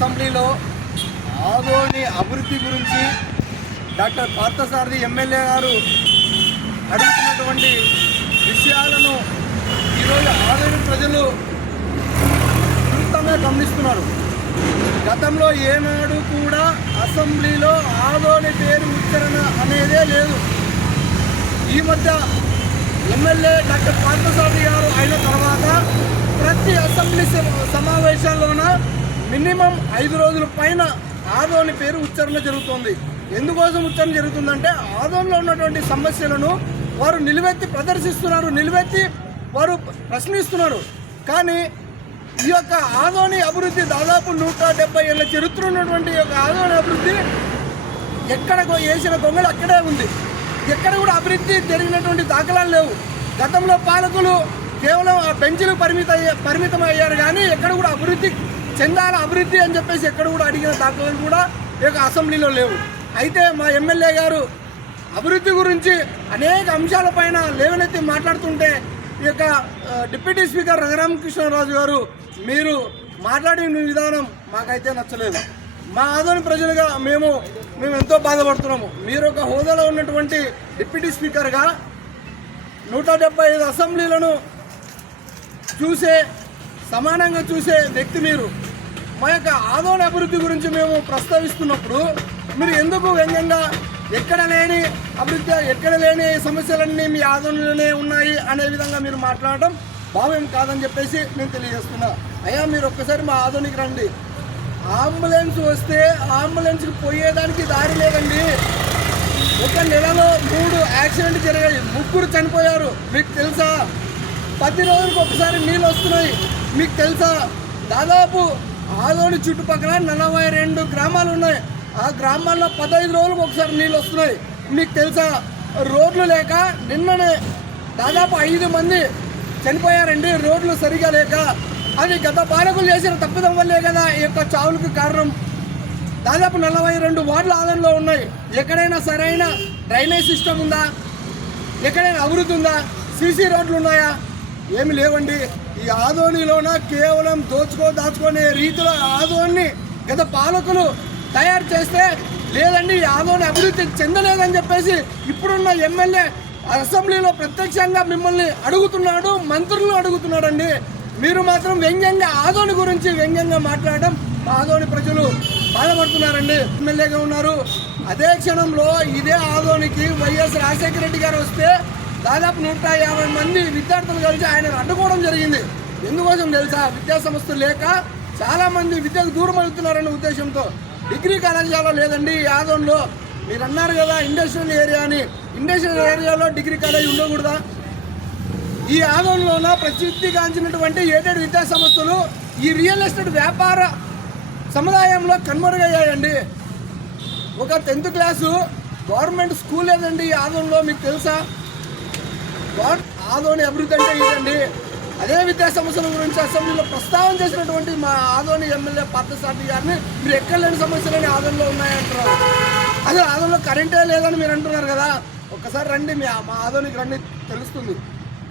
అసెంబ్లీలో ఆదోని అభివృద్ధి గురించి డాక్టర్ పార్థసారథి ఎమ్మెల్యే గారు అడుగుతున్నటువంటి విషయాలను ఈరోజు ఆదోని ప్రజలు తీవ్రంగా గమనిస్తున్నారు. గతంలో ఏనాడు కూడా అసెంబ్లీలో ఆదోని పేరు ఉచ్చారణ అనేదే లేదు. ఈ మధ్య ఎమ్మెల్యే డాక్టర్ పార్థసారథి గారు అయిన తర్వాత ప్రతి అసెంబ్లీ సమావేశాల్లోన మినిమం 5 రోజుల పైన ఆదోని పేరు ఉచ్చారణ జరుగుతుంది. ఎందుకోసం ఉచ్చారణ జరుగుతుందంటే ఆదోనిలో ఉన్నటువంటి సమస్యలను వారు నిలువెత్తి ప్రదర్శిస్తున్నారు, నిలువెత్తి వారు ప్రశ్నిస్తున్నారు. కానీ ఈ యొక్క ఆదోని అభివృద్ధి దాదాపు 170 ఏళ్ళ చరిత్ర ఉన్నటువంటి యొక్క ఆదోని అభివృద్ధి ఎక్కడ వేసిన గొంగళి అక్కడే ఉంది. ఎక్కడ కూడా అభివృద్ధి జరిగినటువంటి దాఖలాలు లేవు. గతంలో పాలకులు కేవలం ఆ బెంచ్లు పరిమితం అయ్యారు కానీ ఎక్కడ కూడా అభివృద్ధి చెందాల అభివృద్ధి అని చెప్పేసి ఎక్కడ కూడా అడిగిన దాఖలాలు కూడా ఈ యొక్క అసెంబ్లీలో లేవు. అయితే మా ఎమ్మెల్యే గారు అభివృద్ధి గురించి అనేక అంశాలపైన లేవనెత్తి మాట్లాడుతుంటే ఈ యొక్క డిప్యూటీ స్పీకర్ రఘురామకృష్ణరాజు గారు మీరు మాట్లాడిన విధానం మాకైతే నచ్చలేదు. మా ఆదోని ప్రజలుగా మేము ఎంతో బాధపడుతున్నాము. మీరు ఒక హోదాలో ఉన్నటువంటి డిప్యూటీ స్పీకర్గా 175 అసెంబ్లీలను సమానంగా చూసే వ్యక్తి మీరు. మా యొక్క ఆదోని అభివృద్ధి గురించి మేము ప్రస్తావిస్తున్నప్పుడు మీరు ఎందుకు వ్యంగ్యంగా ఎక్కడ లేని అభివృద్ధి, ఎక్కడ లేని సమస్యలన్నీ మీ ఆదోనిలోనే ఉన్నాయి అనే విధంగా మీరు మాట్లాడటం భావ్యం కాదని చెప్పేసి నేను తెలియజేస్తున్నా. అయ్యా మీరు ఒక్కసారి మా ఆదోనికి రండి. అంబులెన్స్ వస్తే అంబులెన్స్కి పోయేదానికి దారి లేదండి. ఒక నెలలో 3 యాక్సిడెంట్ జరిగాయి, 3 చనిపోయారు. మీకు తెలుసా? 10 రోజులకు ఒకసారి నీళ్ళు వస్తున్నాయి. మీకు తెలుసా? దాదాపు ఆదోని చుట్టుపక్కల 42 గ్రామాలు ఉన్నాయి. ఆ గ్రామాల్లో 15 రోజులకు ఒకసారి నీళ్ళు వస్తున్నాయి. మీకు తెలుసా? రోడ్లు లేక నిన్ననే దాదాపు 5 మంది చనిపోయారండి రోడ్లు సరిగా లేక. అది గత పాలకులు చేసిన తప్పిదం వల్లే కదా ఈ యొక్క చావులకు కారణం. దాదాపు 42 వార్డులు ఆదోనిలో ఉన్నాయి. ఎక్కడైనా సరైన డ్రైనేజ్ సిస్టమ్ ఉందా? ఎక్కడైనా అభివృద్ధి ఉందా? సీసీ రోడ్లు ఉన్నాయా? ఏమి లేవండి. ఈ ఆదోనిలోన కేవలం దాచుకునే రీతిలో ఆదోని గత పాలకులు తయారు చేస్తే లేదండి ఈ ఆదోని అభివృద్ధి చెందలేదని చెప్పేసి ఇప్పుడున్న ఎమ్మెల్యే అసెంబ్లీలో ప్రత్యక్షంగా మిమ్మల్ని అడుగుతున్నాడు, మంత్రులను అడుగుతున్నాడండి. మీరు మాత్రం వ్యంగ్యంగా ఆదోని గురించి వ్యంగ్యంగా మాట్లాడడం ఆదోని ప్రజలు బాధపడుతున్నారండి. ఎమ్మెల్యేగా ఉన్నారు. అదే క్షణంలో ఇదే ఆదోనికి వైఎస్ రాజశేఖర రెడ్డి గారు వస్తే దాదాపు 150 మంది విద్యార్థులు కలిసి ఆయన అడ్డుకోవడం జరిగింది. ఎందుకోసం తెలుసా? విద్యా సంస్థలు లేక చాలామంది విద్యకు దూరం అవుతున్నారనే ఉద్దేశంతో. డిగ్రీ కళాశాల లేదండి ఈ ఆదోనిలో. మీరు అన్నారు కదా ఇండస్ట్రియల్ ఏరియా అని. ఇండస్ట్రియల్ ఏరియాలో డిగ్రీ కాలేజ్ ఉండకూడదా? ఈ ఆదోనిలోన ప్రసిద్ధిగాంచినటువంటి ఏడేడు విద్యా సంస్థలు ఈ రియల్ ఎస్టేట్ వ్యాపార సముదాయంలో కనుమరుగయ్యాయండి. ఒక 10th క్లాసు గవర్నమెంట్ స్కూల్ లేదండి ఈ ఆదోనిలో. మీకు తెలుసా? ఆదోని అభివృద్ధి అంటే ఇదండి. అదే విద్యా సమస్యల గురించి అసెంబ్లీలో ప్రస్తావన చేసినటువంటి మా ఆదోని ఎమ్మెల్యే పార్థసారథి గారిని మీరు ఎక్కడ లేని సమస్యలని ఆదోనిలో ఉన్నాయంటున్నారు. అసలు ఆదోనిలో కరెంటే లేదని మీరు అంటున్నారు కదా. ఒక్కసారి రండి, మా ఆదోనికి రండి, తెలుస్తుంది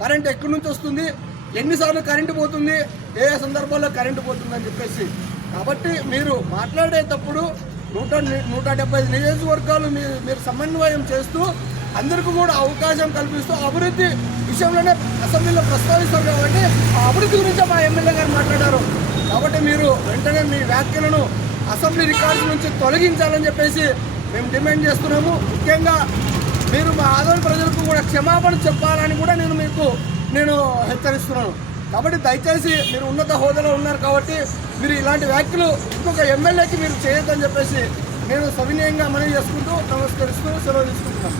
కరెంట్ ఎక్కడి నుంచి వస్తుంది, ఎన్నిసార్లు కరెంటు పోతుంది, ఏ సందర్భాల్లో కరెంటు పోతుంది అని చెప్పేసి. కాబట్టి మీరు మాట్లాడేటప్పుడు 175 నియోజకవర్గాలు మీరు సమన్వయం చేస్తూ అందరికీ కూడా అవకాశం కల్పిస్తూ అభివృద్ధి విషయంలోనే అసెంబ్లీలో ప్రస్తావిస్తారు. కాబట్టి ఆ అభివృద్ధి గురించే మా ఎమ్మెల్యే గారు మాట్లాడారు. కాబట్టి మీరు వెంటనే మీ వ్యాఖ్యలను అసెంబ్లీ రికార్డ్స్ నుంచి తొలగించాలని చెప్పేసి మేము డిమాండ్ చేస్తున్నాము. ముఖ్యంగా మీరు మా ఆదోని ప్రజలకు కూడా క్షమాపణ చెప్పాలని కూడా నేను హెచ్చరిస్తున్నాను. కాబట్టి దయచేసి మీరు ఉన్నత హోదాలో ఉన్నారు కాబట్టి మీరు ఇలాంటి వ్యాఖ్యలు ఇంకొక ఎమ్మెల్యేకి మీరు చేయొద్దని చెప్పేసి నేను సవినయంగా మనవి చేసుకుంటూ నమస్కరిస్తూ సెలవు తీసుకుంటున్నాను.